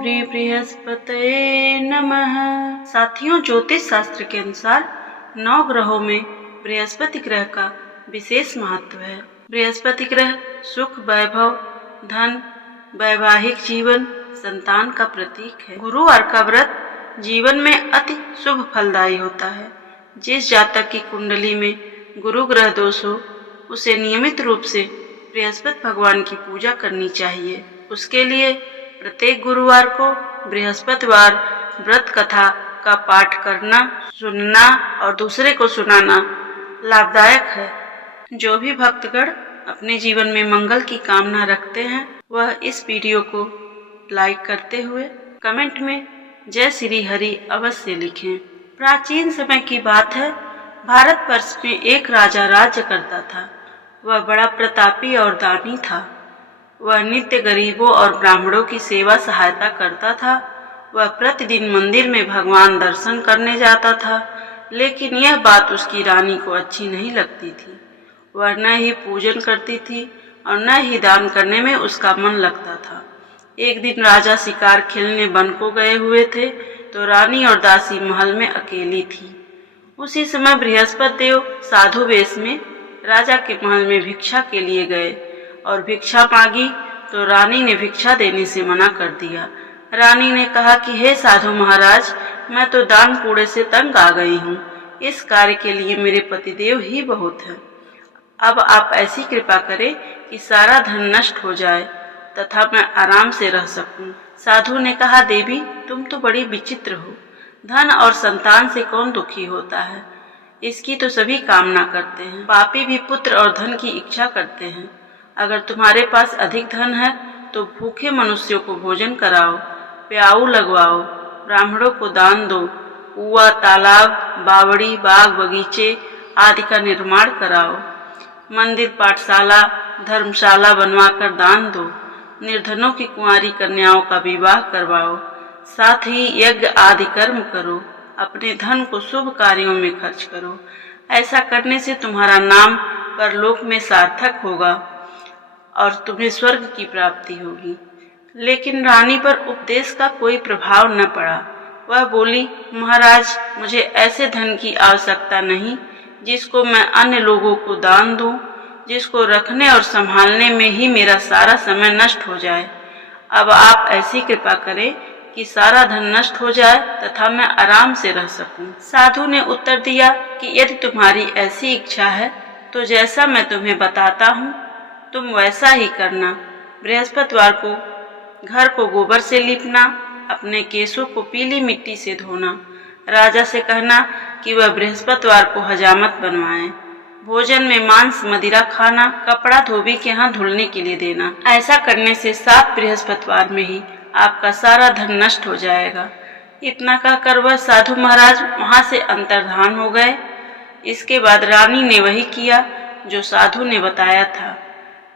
श्री बृहस्पतये नमः। साथियों, ज्योतिष शास्त्र के अनुसार 9 ग्रहों में बृहस्पति ग्रह का विशेष महत्व है। बृहस्पति ग्रह सुख, वैभव, धन, वैवाहिक जीवन, संतान का प्रतीक है। गुरुवार का व्रत जीवन में अति शुभ फलदायी होता है। जिस जातक की कुंडली में गुरु ग्रह दोष हो, उसे नियमित रूप से बृहस्पति भगवान की पूजा करनी चाहिए। उसके लिए प्रत्येक गुरुवार को बृहस्पतिवार व्रत कथा का पाठ करना, सुनना और दूसरे को सुनाना लाभदायक है। जो भी भक्तगण अपने जीवन में मंगल की कामना रखते हैं, वह इस वीडियो को लाइक करते हुए कमेंट में जय श्री हरि अवश्य लिखें। प्राचीन समय की बात है, भारतवर्ष में एक राजा राज्य करता था। वह बड़ा प्रतापी और दानी था। वह नित्य गरीबों और ब्राह्मणों की सेवा सहायता करता था। वह प्रतिदिन मंदिर में भगवान दर्शन करने जाता था, लेकिन यह बात उसकी रानी को अच्छी नहीं लगती थी। वह न ही पूजन करती थी और न ही दान करने में उसका मन लगता था। एक दिन राजा शिकार खेलने वन को गए हुए थे, तो रानी और दासी महल में अकेली थी। उसी समय बृहस्पति देव साधु वेश में राजा के महल में भिक्षा के लिए गए और भिक्षा मांगी, तो रानी ने भिक्षा देने से मना कर दिया। रानी ने कहा कि हे साधु महाराज, मैं तो दान कूड़े से तंग आ गई हूँ। इस कार्य के लिए मेरे पतिदेव ही बहुत है। अब आप ऐसी कृपा करें कि सारा धन नष्ट हो जाए तथा मैं आराम से रह सकूं। साधु ने कहा, देवी तुम तो बड़ी विचित्र हो। धन और संतान से कौन दुखी होता है? इसकी तो सभी कामना करते हैं। पापी भी पुत्र और धन की इच्छा करते हैं। अगर तुम्हारे पास अधिक धन है तो भूखे मनुष्यों को भोजन कराओ, प्याऊ लगवाओ, ब्राह्मणों को दान दो, कुआं, तालाब, बावड़ी, बाग, बगीचे आदि का निर्माण कराओ, मंदिर, पाठशाला, धर्मशाला बनवाकर दान दो, निर्धनों की कुंवारी कन्याओं का विवाह करवाओ, साथ ही यज्ञ आदि कर्म करो, अपने धन को शुभ कार्यों में खर्च करो। ऐसा करने से तुम्हारा नाम परलोक में सार्थक होगा और तुम्हें स्वर्ग की प्राप्ति होगी। लेकिन रानी पर उपदेश का कोई प्रभाव न पड़ा। वह बोली, महाराज मुझे ऐसे धन की आवश्यकता नहीं जिसको मैं अन्य लोगों को दान दूं, जिसको रखने और संभालने में ही मेरा सारा समय नष्ट हो जाए। अब आप ऐसी कृपा करें कि सारा धन नष्ट हो जाए तथा मैं आराम से रह सकूं। साधु ने उत्तर दिया कि यदि तुम्हारी ऐसी इच्छा है तो जैसा मैं तुम्हें बताता हूँ तुम वैसा ही करना। बृहस्पतिवार को घर को गोबर से लीपना, अपने केशों को पीली मिट्टी से धोना, राजा से कहना कि वह बृहस्पतिवार को हजामत बनवाए, भोजन में मांस मदिरा खाना, कपड़ा धोबी के यहाँ धुलने के लिए देना। ऐसा करने से 7 बृहस्पतिवार में ही आपका सारा धन नष्ट हो जाएगा। इतना कहकर वह साधु महाराज वहां से अंतर्धान हो गए। इसके बाद रानी ने वही किया जो साधु ने बताया था।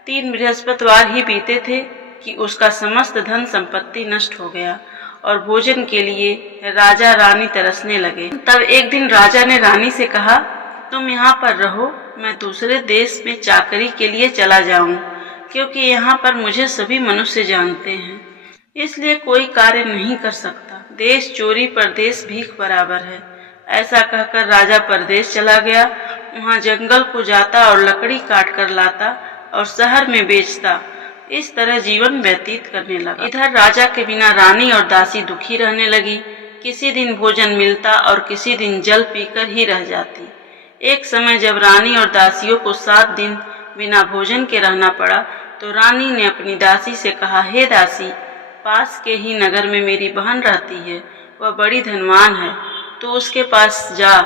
3 बृहस्पतिवार ही बीते थे कि उसका समस्त धन संपत्ति नष्ट हो गया और भोजन के लिए राजा रानी तरसने लगे। तब एक दिन राजा ने रानी से कहा, तुम यहाँ पर रहो, मैं दूसरे देश में चाकरी के लिए चला जाऊं, क्योंकि यहाँ पर मुझे सभी मनुष्य जानते हैं, इसलिए कोई कार्य नहीं कर सकता। देश चोरी परदेश भीख बराबर है। ऐसा कहकर राजा परदेश चला गया। वहाँ जंगल को जाता और लकड़ी काट कर लाता और शहर में बेचता। इस तरह जीवन व्यतीत करने लगा। इधर राजा के बिना रानी और दासी दुखी रहने लगी। किसी दिन भोजन मिलता और किसी दिन जल पीकर ही रह जाती। एक समय जब रानी और दासियों को 7 दिन बिना भोजन के रहना पड़ा, तो रानी ने अपनी दासी से कहा, हे दासी, पास के ही नगर में मेरी बहन रहती है, वह बड़ी धनवान है, तो उसके पास जा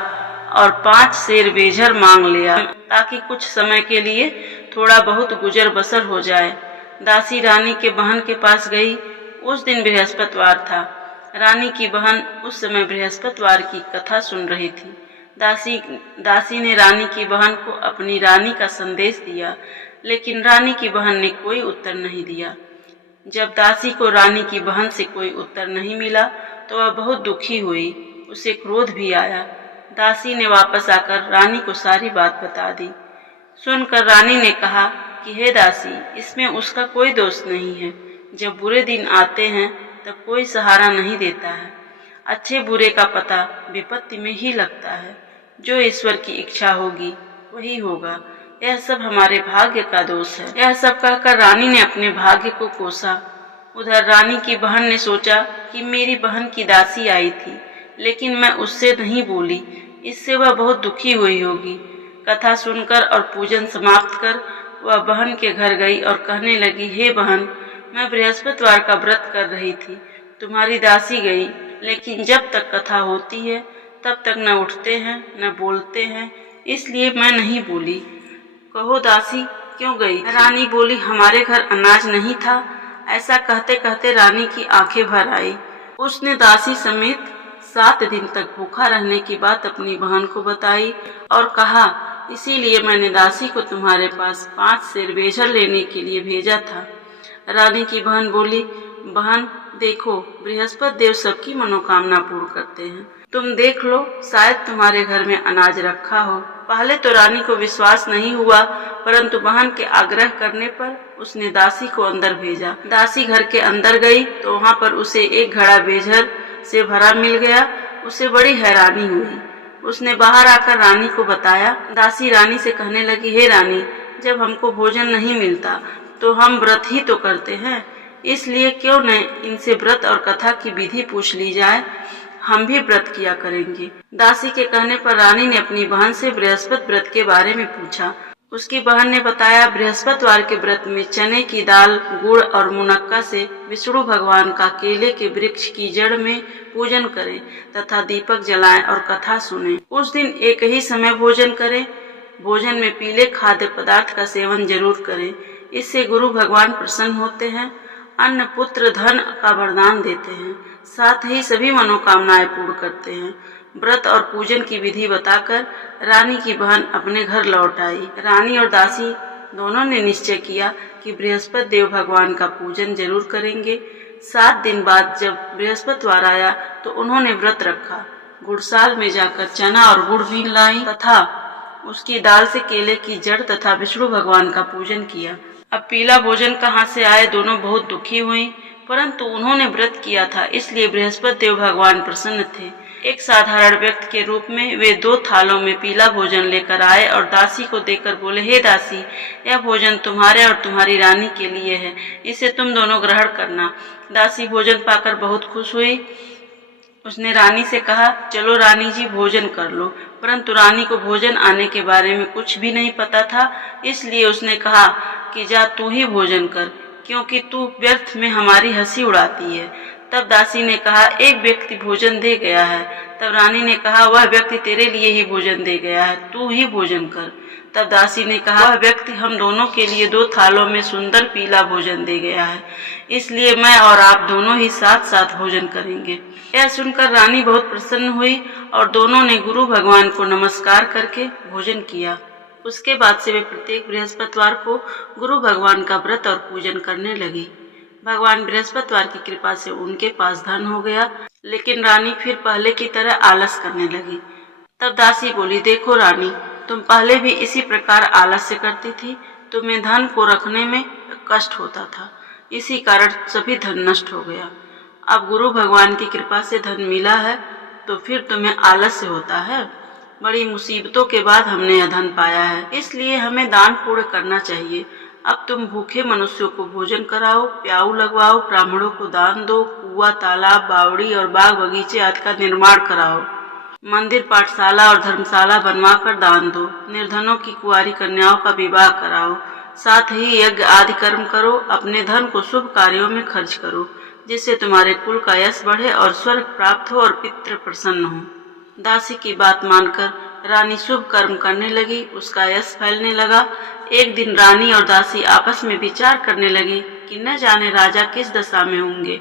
और 5 सेर बेझर मांग ले आ, ताकि कुछ समय के लिए थोड़ा बहुत गुजर बसर हो जाए। दासी रानी के बहन के पास गई। उस दिन बृहस्पतिवार था। रानी की बहन उस समय बृहस्पतिवार की कथा सुन रही थी। दासी ने रानी की बहन को अपनी रानी का संदेश दिया, लेकिन रानी की बहन ने कोई उत्तर नहीं दिया। जब दासी को रानी की बहन से कोई उत्तर नहीं मिला तो वह बहुत दुखी हुई। उसे क्रोध भी आया। दासी ने वापस आकर रानी को सारी बात बता दी। सुनकर रानी ने कहा कि हे दासी, इसमें उसका कोई दोष नहीं है। जब बुरे दिन आते हैं तब कोई सहारा नहीं देता है। अच्छे बुरे का पता विपत्ति में ही लगता है। जो ईश्वर की इच्छा होगी वही होगा। यह सब हमारे भाग्य का दोष है। यह सब कहकर रानी ने अपने भाग्य को कोसा। उधर रानी की बहन ने सोचा कि मेरी बहन की दासी आई थी, लेकिन मैं उससे नहीं बोली, इससे वह बहुत दुखी हुई होगी। कथा सुनकर और पूजन समाप्त कर वह बहन के घर गई और कहने लगी, हे बहन, मैं बृहस्पतिवार का व्रत कर रही थी, तुम्हारी दासी गई, लेकिन जब तक कथा होती है तब तक न उठते हैं न बोलते हैं, इसलिए मैं नहीं बोली। कहो दासी क्यों गई? रानी बोली, हमारे घर अनाज नहीं था। ऐसा कहते कहते रानी की आंखें भर आई। उसने दासी समेत 7 दिन तक भूखा रहने की बात अपनी बहन को बताई और कहा, इसीलिए मैंने दासी को तुम्हारे पास 5 सेर बेजर लेने के लिए भेजा था। रानी की बहन बोली, बहन देखो, बृहस्पति देव सबकी मनोकामना पूर्ण करते हैं। तुम देख लो, शायद तुम्हारे घर में अनाज रखा हो। पहले तो रानी को विश्वास नहीं हुआ, परंतु बहन के आग्रह करने पर उसने दासी को अंदर भेजा। दासी घर के अंदर गई तो वहाँ पर उसे एक घड़ा बेजर से भरा मिल गया। उसे बड़ी हैरानी हुई। उसने बाहर आकर रानी को बताया। दासी रानी से कहने लगी, हे रानी, जब हमको भोजन नहीं मिलता तो हम व्रत ही तो करते हैं, इसलिए क्यों न इनसे व्रत और कथा की विधि पूछ ली जाए, हम भी व्रत किया करेंगे। दासी के कहने पर रानी ने अपनी बहन से बृहस्पति व्रत के बारे में पूछा। उसकी बहन ने बताया, बृहस्पतिवार के व्रत में चने की दाल, गुड़ और मुनक्का से विष्णु भगवान का केले के वृक्ष की जड़ में पूजन करें तथा दीपक जलाएं और कथा सुनें। उस दिन एक ही समय भोजन करें। भोजन में पीले खाद्य पदार्थ का सेवन जरूर करें, इससे गुरु भगवान प्रसन्न होते हैं, अन्न पुत्र धन का वरदान देते हैं, साथ ही सभी मनोकामनाएं पूर्ण करते हैं। व्रत और पूजन की विधि बताकर रानी की बहन अपने घर लौट आई। रानी और दासी दोनों ने निश्चय किया कि बृहस्पति देव भगवान का पूजन जरूर करेंगे। 7 दिन बाद जब बृहस्पतिवार आया तो उन्होंने व्रत रखा। गुड़साल में जाकर चना और गुड़ बीन लाई तथा उसकी दाल से केले की जड़ तथा विष्णु भगवान का पूजन किया। अब पीला भोजन कहाँ से आए? दोनों बहुत दुखी हुई, परंतु उन्होंने व्रत किया था, इसलिए बृहस्पति देव भगवान प्रसन्न थे। एक साधारण व्यक्ति के रूप में वे 2 थालों में पीला भोजन लेकर आए और दासी को देकर बोले, हे दासी, यह भोजन तुम्हारे और तुम्हारी रानी के लिए है, इसे तुम दोनों ग्रहण करना। दासी भोजन पाकर बहुत खुश हुई। उसने रानी से कहा, चलो रानी जी भोजन कर लो, परंतु रानी को भोजन आने के बारे में कुछ भी नहीं पता था, इसलिए उसने कहा कि जा तू ही भोजन कर, क्योंकि तू व्यर्थ में हमारी हंसी उड़ाती है। तब दासी ने कहा, एक व्यक्ति भोजन दे गया है। तब रानी ने कहा, वह व्यक्ति तेरे लिए ही भोजन दे गया है, तू ही भोजन कर। तब दासी ने कहा, वह व्यक्ति हम दोनों के लिए 2 थालों में सुंदर पीला भोजन दे गया है, इसलिए मैं और आप दोनों ही साथ साथ भोजन करेंगे। यह सुनकर रानी बहुत प्रसन्न हुई और दोनों ने गुरु भगवान को नमस्कार करके भोजन किया। उसके बाद से वे प्रत्येक बृहस्पतिवार को गुरु भगवान का व्रत और पूजन करने लगी। भगवान बृहस्पतिवार की कृपा से उनके पास धन हो गया, लेकिन रानी फिर पहले की तरह आलस करने लगी। तब दासी बोली, देखो रानी, तुम पहले भी इसी प्रकार आलस्य करती थी, तुम्हें धन को रखने में कष्ट होता था, इसी कारण सभी धन नष्ट हो गया। अब गुरु भगवान की कृपा से धन मिला है तो फिर तुम्हें आलस्य होता है। बड़ी मुसीबतों के बाद हमने यह धन पाया है, इसलिए हमें दान पुण्य करना चाहिए। अब तुम भूखे मनुष्यों को भोजन कराओ, प्याऊ लगवाओ, ब्राह्मणों को दान दो, कुआं, तालाब, बावड़ी और बाग बगीचे आदि का निर्माण कराओ, मंदिर, पाठशाला और धर्मशाला बनवाकर दान दो, निर्धनों की कुंवारी कन्याओं का विवाह कराओ, साथ ही यज्ञ आदि कर्म करो। अपने धन को शुभ कार्यों में खर्च करो, जिससे तुम्हारे कुल का यश बढ़े और स्वर्ग प्राप्त हो और पितृ प्रसन्न हो। दासी की बात मानकर रानी शुभ कर्म करने लगी, उसका यश फैलने लगा। एक दिन रानी और दासी आपस में विचार करने लगी कि न जाने राजा किस दशा में होंगे,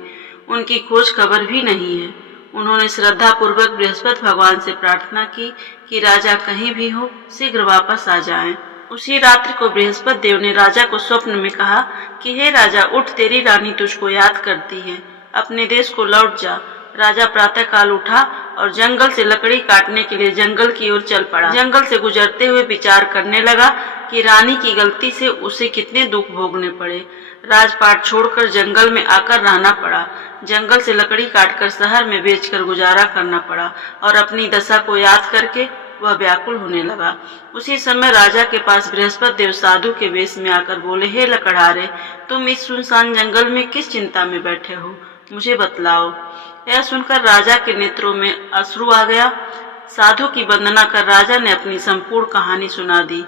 उनकी खोज खबर भी नहीं है। उन्होंने श्रद्धा पूर्वक बृहस्पति भगवान से प्रार्थना की कि राजा कहीं भी हो शीघ्र वापस आ जाएं। उसी रात्रि को बृहस्पति देव ने राजा को स्वप्न में कहा कि हे राजा, उठ, तेरी रानी तुझको याद करती है, अपने देश को लौट जा। राजा प्रातः काल उठा और जंगल से लकड़ी काटने के लिए जंगल की ओर चल पड़ा। जंगल से गुजरते हुए विचार करने लगा कि रानी की गलती से उसे कितने दुख भोगने पड़े। राजपाट छोड़कर जंगल में आकर रहना पड़ा। जंगल से लकड़ी काटकर शहर में बेचकर गुजारा करना पड़ा और अपनी दशा को याद करके वह व्याकुल होने लगा। उसी समय राजा के पास बृहस्पति देव साधु के वेश में आकर बोले, हे लकड़हारे, तुम इस सुनसान जंगल में किस चिंता में बैठे हो, मुझे बतलाओ। यह सुनकर राजा के नेत्रों में अश्रु आ गया। साधु की वंदना कर राजा ने अपनी संपूर्ण कहानी सुना दी।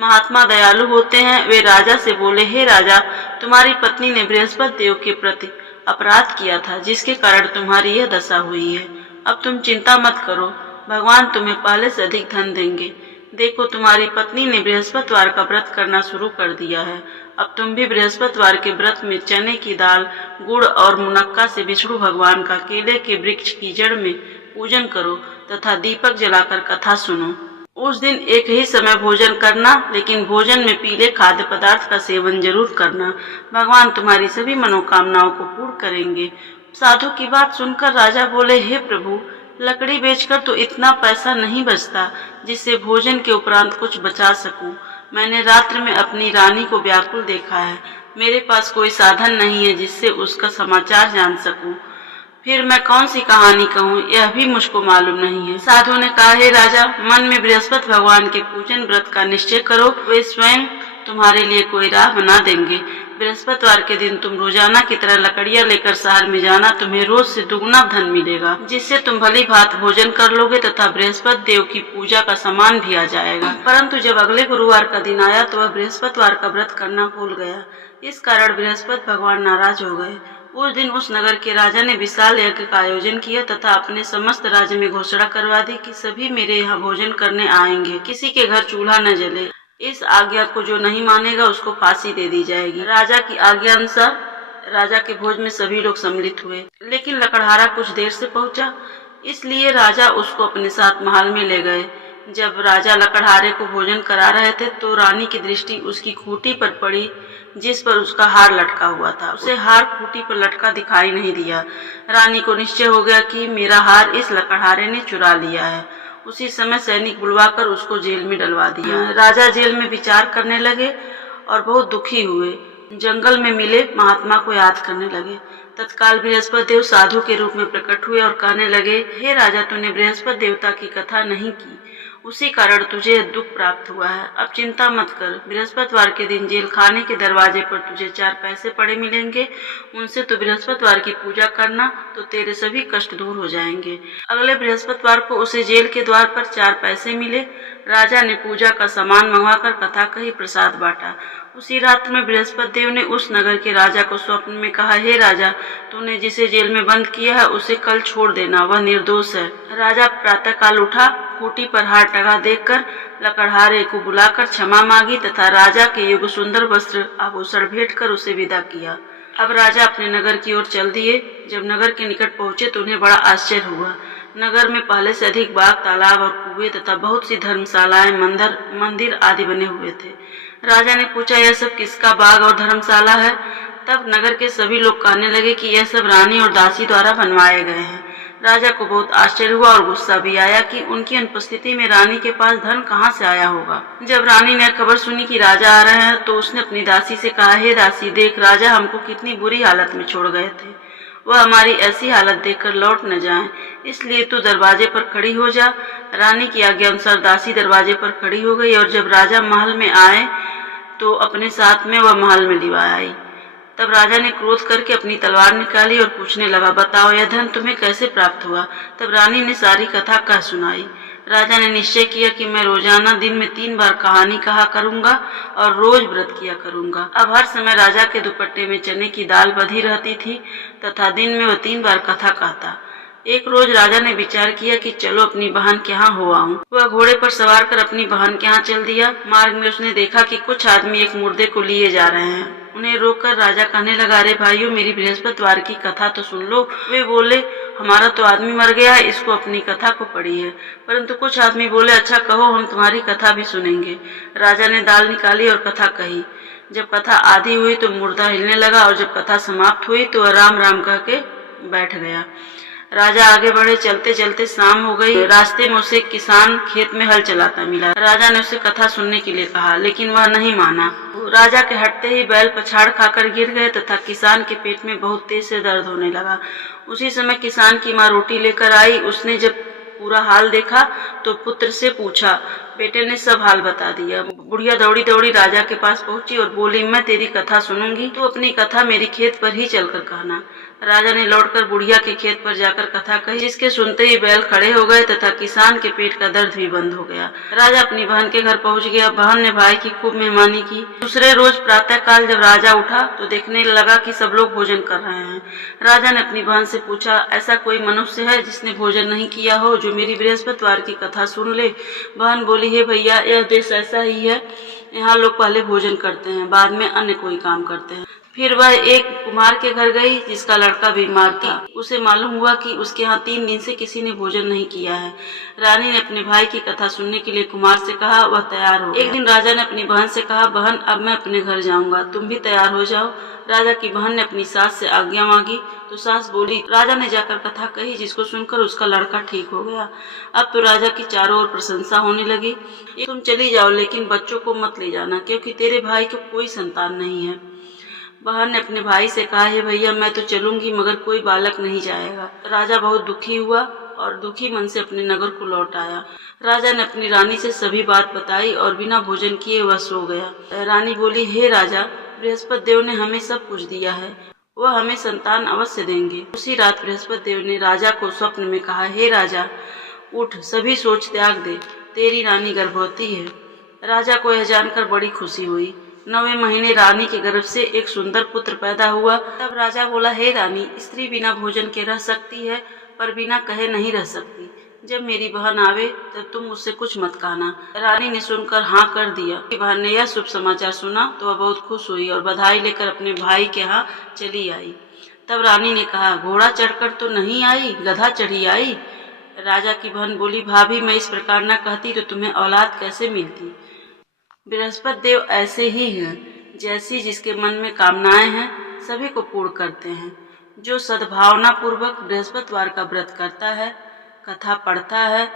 महात्मा दयालु होते हैं। वे राजा से बोले, हे राजा, तुम्हारी पत्नी ने बृहस्पति देव के प्रति अपराध किया था, जिसके कारण तुम्हारी यह दशा हुई है। अब तुम चिंता मत करो, भगवान तुम्हें पहले से अधिक धन देंगे। देखो, तुम्हारी पत्नी ने बृहस्पतिवार का व्रत करना शुरू कर दिया है। अब तुम भी बृहस्पतिवार के व्रत में चने की दाल, गुड़ और मुनक्का से विष्णु भगवान का केले के वृक्ष की जड़ में पूजन करो तथा दीपक जलाकर कथा सुनो। उस दिन एक ही समय भोजन करना, लेकिन भोजन में पीले खाद्य पदार्थ का सेवन जरूर करना। भगवान तुम्हारी सभी मनोकामनाओं को पूर्ण करेंगे। साधु की बात सुनकर राजा बोले, हे प्रभु, लकड़ी बेचकर तो इतना पैसा नहीं बचता जिससे भोजन के उपरांत कुछ बचा सकूं। मैंने रात्रि में अपनी रानी को व्याकुल देखा है। मेरे पास कोई साधन नहीं है जिससे उसका समाचार जान सकूं। फिर मैं कौन सी कहानी कहूँ, यह भी मुझको मालूम नहीं है। साधु ने कहा, हे राजा, मन में बृहस्पति भगवान के पूजन व्रत का निश्चय करो, वे स्वयं तुम्हारे लिए कोई राह बना देंगे। बृहस्पतिवार के दिन तुम रोजाना की तरह लकड़ियां लेकर शहर में जाना, तुम्हें रोज से दुगुना धन मिलेगा, जिससे तुम भली भांति भोजन कर लोगे तथा बृहस्पति देव की पूजा का सामान भी आ जाएगा। परंतु जब अगले गुरुवार का दिन आया तो वह बृहस्पतिवार का व्रत करना भूल गया। इस कारण बृहस्पति भगवान नाराज हो गए। उस दिन उस नगर के राजा ने विशाल यज्ञ का आयोजन किया तथा अपने समस्त राज्य में घोषणा करवा दी कि सभी मेरे यहाँ भोजन करने आएंगे, किसी के घर चूल्हा न जले। इस आज्ञा को जो नहीं मानेगा उसको फांसी दे दी जाएगी। राजा की आज्ञा अनुसार राजा के भोज में सभी लोग सम्मिलित हुए, लेकिन लकड़हारा कुछ देर से पहुंचा, इसलिए राजा उसको अपने साथ महल में ले गए। जब राजा लकड़हारे को भोजन करा रहे थे तो रानी की दृष्टि उसकी खूंटी पर पड़ी, जिस पर उसका हार लटका हुआ था। उसे हार खूंटी पर लटका दिखाई नहीं दिया। रानी को निश्चय हो गया कि मेरा हार इस लकड़हारे ने चुरा लिया है। उसी समय सैनिक बुलवाकर उसको जेल में डलवा दिया। राजा जेल में विचार करने लगे और बहुत दुखी हुए। जंगल में मिले महात्मा को याद करने लगे। तत्काल बृहस्पति देव साधु के रूप में प्रकट हुए और कहने लगे, हे राजा, तूने बृहस्पति देवता की कथा नहीं की, उसी कारण तुझे दुख प्राप्त हुआ है। अब चिंता मत कर, बृहस्पतिवार के दिन जेल खाने के दरवाजे पर तुझे 4 पैसे पड़े मिलेंगे। उनसे तो बृहस्पतिवार की पूजा करना तो तेरे सभी कष्ट दूर हो जाएंगे। अगले बृहस्पतिवार को उसे जेल के द्वार पर 4 पैसे मिले। राजा ने पूजा का सामान मंगवाकर कथा कही, प्रसाद बांटा। उसी रात में बृहस्पति देव ने उस नगर के राजा को स्वप्न में कहा, हे राजा, तूने जिसे जेल में बंद किया है उसे कल छोड़ देना, वह निर्दोष है। राजा प्रातः काल उठा, खूंटी पर हार टंगा देखकर लकड़हारे को बुलाकर क्षमा मांगी तथा राजा के युग सुंदर वस्त्र आभूषण भेंट कर उसे विदा किया। अब राजा अपने नगर की ओर चल दिए। जब नगर के निकट पहुंचे तो उन्हें बड़ा आश्चर्य हुआ। नगर में पहले से अधिक बाग, तालाब और कुएं तथा बहुत सी धर्मशालाएं, मंदिर आदि बने हुए थे। राजा ने पूछा, यह सब किसका बाग और धर्मशाला है? तब नगर के सभी लोग कहने लगे कि यह सब रानी और दासी द्वारा बनवाए गए हैं। राजा को बहुत आश्चर्य हुआ और गुस्सा भी आया कि उनकी अनुपस्थिति में रानी के पास धन कहाँ से आया होगा। जब रानी ने खबर सुनी कि राजा आ रहे हैं तो उसने अपनी दासी से कहा, हे दासी, देख, राजा हमको कितनी बुरी हालत में छोड़ गए थे। वह हमारी ऐसी हालत देखकर लौट न जाएं, इसलिए तू दरवाजे पर खड़ी हो जा। रानी की आज्ञा अनुसार दासी दरवाजे पर खड़ी हो गई और जब राजा महल में आए तो अपने साथ में वह महल में लिवा आई। तब राजा ने क्रोध करके अपनी तलवार निकाली और पूछने लगा, बताओ, यह धन तुम्हें कैसे प्राप्त हुआ? तब रानी ने सारी कथा कह सुनाई। राजा ने निश्चय किया कि मैं रोजाना दिन में 3 बार कहानी कहा करूंगा और रोज व्रत किया करूंगा। अब हर समय राजा के दुपट्टे में चने की दाल बंधी रहती थी तथा दिन में वह 3 बार कथा कहता। एक रोज राजा ने विचार किया कि चलो अपनी बहन के यहाँ हो आऊं। वह घोड़े पर सवार कर अपनी बहन के यहाँ चल दिया। मार्ग में उसने देखा कि कुछ आदमी एक मुर्दे को लिए जा रहे हैं। उन्हें रोककर राजा कहने लगा, अरे भाइयों, मेरी बृहस्पतिवार की कथा तो सुन लो। वे बोले, हमारा तो आदमी मर गया है, इसको अपनी कथा को पढ़ी है। परंतु कुछ आदमी बोले, अच्छा कहो, हम तुम्हारी कथा भी सुनेंगे। राजा ने दाल निकाली और कथा कही। जब कथा आधी हुई तो मुर्दा हिलने लगा और जब कथा समाप्त हुई तो राम राम कह के बैठ गया। राजा आगे बढ़े, चलते चलते शाम हो गई। रास्ते में उसे किसान खेत में हल चलाता मिला। राजा ने उसे कथा सुनने के लिए कहा, लेकिन वह नहीं माना। राजा के हटते ही बैल पछाड़ खाकर गिर गए तथा किसान के पेट में बहुत तेज से दर्द होने लगा। उसी समय किसान की माँ रोटी लेकर आई। उसने जब पूरा हाल देखा तो पुत्र से पूछा। बेटे ने सब हाल बता दिया। बुढ़िया दौड़ी दौड़ी राजा के पास पहुंची और बोली, मैं तेरी कथा सुनूंगी, तू अपनी कथा मेरी खेत पर ही चलकर कहना। राजा ने लौटकर बुढ़िया के खेत पर जाकर कथा कही, जिसके सुनते ही बैल खड़े हो गए तथा किसान के पेट का दर्द भी बंद हो गया। राजा अपनी बहन के घर पहुंच गया। बहन ने भाई की खूब मेहमानी की। दूसरे रोज प्रातः काल जब राजा उठा तो देखने लगा कि सब लोग भोजन कर रहे हैं। राजा ने अपनी बहन से पूछा, ऐसा कोई मनुष्य है जिसने भोजन नहीं किया हो, जो मेरी बृहस्पतिवार की कथा सुन ले? बहन बोली, हे भैया, यह देश ऐसा ही है, यहाँ लोग पहले भोजन करते हैं, बाद में अन्य कोई काम करते हैं। फिर वह एक कुम्हार के घर गई जिसका लड़का बीमार था। उसे मालूम हुआ कि उसके यहाँ 3 दिन से किसी ने भोजन नहीं किया है। रानी ने अपने भाई की कथा सुनने के लिए कुम्हार से कहा, वह तैयार हो। एक दिन राजा ने अपनी बहन से कहा, बहन, अब मैं अपने घर जाऊंगा, तुम भी तैयार हो जाओ। राजा की बहन ने अपनी सास से आज्ञा मांगी तो सास बोली। राजा ने जाकर कथा कही, जिसको सुनकर उसका लड़का ठीक हो गया। अब तो राजा की चारों ओर प्रशंसा होने लगी। तुम चली जाओ, लेकिन बच्चों को मत ले जाना, क्योंकि तेरे भाई को कोई संतान नहीं है। बहन ने अपने भाई से कहा, हे भैया, मैं तो चलूंगी, मगर कोई बालक नहीं जाएगा। राजा बहुत दुखी हुआ और दुखी मन से अपने नगर को लौट आया। राजा ने अपनी रानी से सभी बात बताई और बिना भोजन किए वह सो गया। रानी बोली, हे राजा, बृहस्पति देव ने हमें सब कुछ दिया है, वह हमें संतान अवश्य देंगे। उसी रात बृहस्पति देव ने राजा को स्वप्न में कहा, हे राजा, उठ, सभी सोच त्याग दे, तेरी रानी गर्भवती है। राजा को यह जानकर बड़ी खुशी हुई। 9वें महीने रानी के गर्भ से एक सुंदर पुत्र पैदा हुआ। तब राजा बोला, हे रानी, स्त्री बिना भोजन के रह सकती है, पर बिना कहे नहीं रह सकती। जब मेरी बहन आवे तब तुम उससे कुछ मत कहना। रानी ने सुनकर हाँ कर दिया। बहन ने यह शुभ समाचार सुना तो वह बहुत खुश हुई और बधाई लेकर अपने भाई के यहाँ चली आई। तब रानी ने कहा, घोड़ा चढ़कर तो नहीं आई, गधा चढ़ी आई। राजा की बहन बोली, भाभी, मैं इस प्रकार न कहती तो तुम्हें औलाद कैसे मिलती। बृहस्पति देव ऐसे ही हैं, जैसी जिसके मन में कामनाएं हैं सभी को पूर्ण करते हैं। जो सद्भावना पूर्वक बृहस्पतिवार का व्रत करता है, कथा पढ़ता है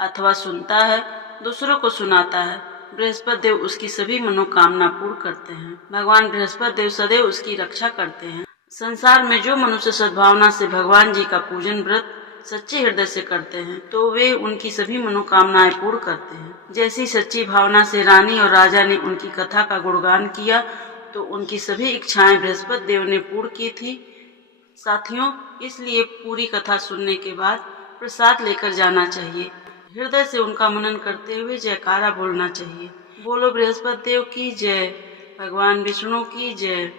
अथवा सुनता है, दूसरों को सुनाता है, बृहस्पति देव उसकी सभी मनोकामना पूर्ण करते हैं। भगवान बृहस्पति देव सदैव उसकी रक्षा करते हैं। संसार में जो मनुष्य सद्भावना से भगवान जी का पूजन व्रत सच्चे हृदय से करते हैं तो वे उनकी सभी मनोकामनाएं पूर्ण करते हैं। जैसी सच्ची भावना से रानी और राजा ने उनकी कथा का गुणगान किया तो उनकी सभी इच्छाएं बृहस्पति देव ने पूर्ण की थी। साथियों, इसलिए पूरी कथा सुनने के बाद प्रसाद लेकर जाना चाहिए। हृदय से उनका मनन करते हुए जयकारा बोलना चाहिए। बोलो बृहस्पति देव की जय, भगवान विष्णु की जय।